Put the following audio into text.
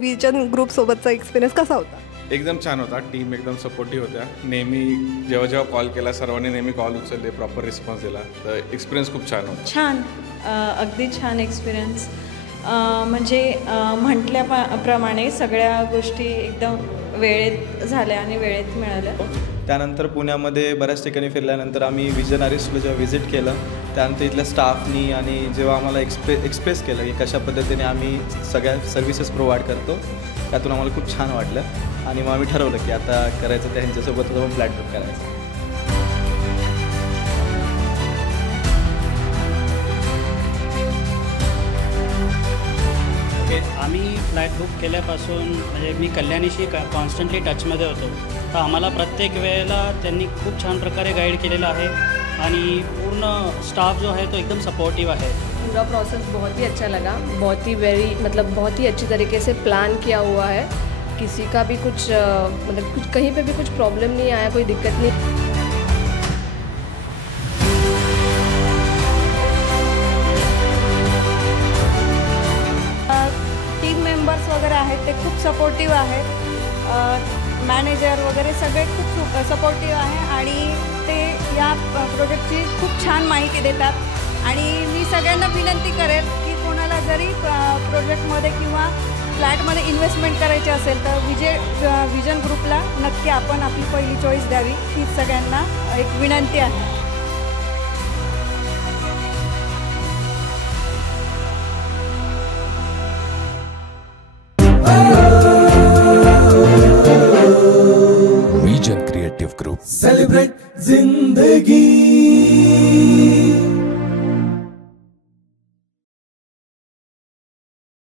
Vision group सोबतचा experience कसा होता? एकदम छान होता. टीम एकदम सपोर्टिव्ह होत्या. नेहमी जेव्हा कॉल केला सर्वांनी नेहमी कॉल उचलले, प्रॉपर रिस्पॉन्स दिला. तर एक्सपिरियन्स खूप छान होता. छान, अगदी छान एक्सपिरियन्स. म्हणजे म्हटल्याप्रमाणे सगळ्या गोष्टी एकदम वेळेत झाल्या आणि वेळेत मिळाल्या. त्यानंतर पुण्यामध्ये बऱ्याच ठिकाणी फिरल्यानंतर आम्ही विजन आर्टिस्टला जेव्हा व्हिजिट केलं, त्यानंतर इथल्या स्टाफनी आणि जेव्हा आम्हाला एक्सप्रेस केलं की कशा पद्धतीने आम्ही सगळ्या सर्व्हिसेस प्रोव्हाइड करतो, त्यातून आम्हाला खूप छान वाटलं. आणि मग आम्ही ठरवलं की आता करायचं त्यांच्यासोबतच आपण फ्लॅट बुक करायचं. आम्ही फ्लॅट बुक केल्यापासून म्हणजे मी कल्याणीशी कॉन्स्टंटली टचमध्ये होतो. तर आम्हाला प्रत्येक वेळेला त्यांनी खूप छान प्रकारे गाईड केलेलं आहे आणि पूर्ण स्टाफ जो आहे तो एकदम सपोर्टिव आहे. पूरा प्रोसेस बहुत ही अच्छा लगा, बहुत ही अच्छी तरीके से प्लान किया हुआ है. किसी का भी कुछ कहीं पे भी कुछ प्रॉब्लम नहीं आया, कोई दिक्कत नहीं. टीम मेंबर्स वगैरे आहेत ते खूप सपोर्टिव्ह आहेत. मॅनेजर वगैरे सगळे खूप सपोर्टिव्ह आहे आणि ते या प्रोजेक्टची खूप छान माहिती देतात. आणि मी सगळ्यांना विनंती करेल की कोणाला जरी प्रोजेक्टमध्ये किंवा फ्लॅटमध्ये इन्व्हेस्टमेंट करायची असेल तर विजन ग्रुपला नक्की आपण आपली पहिली चॉईस द्यावी, ही सगळ्यांना एक विनंती आहे. Vision creative group. सेलिब्रेट जिंदगी.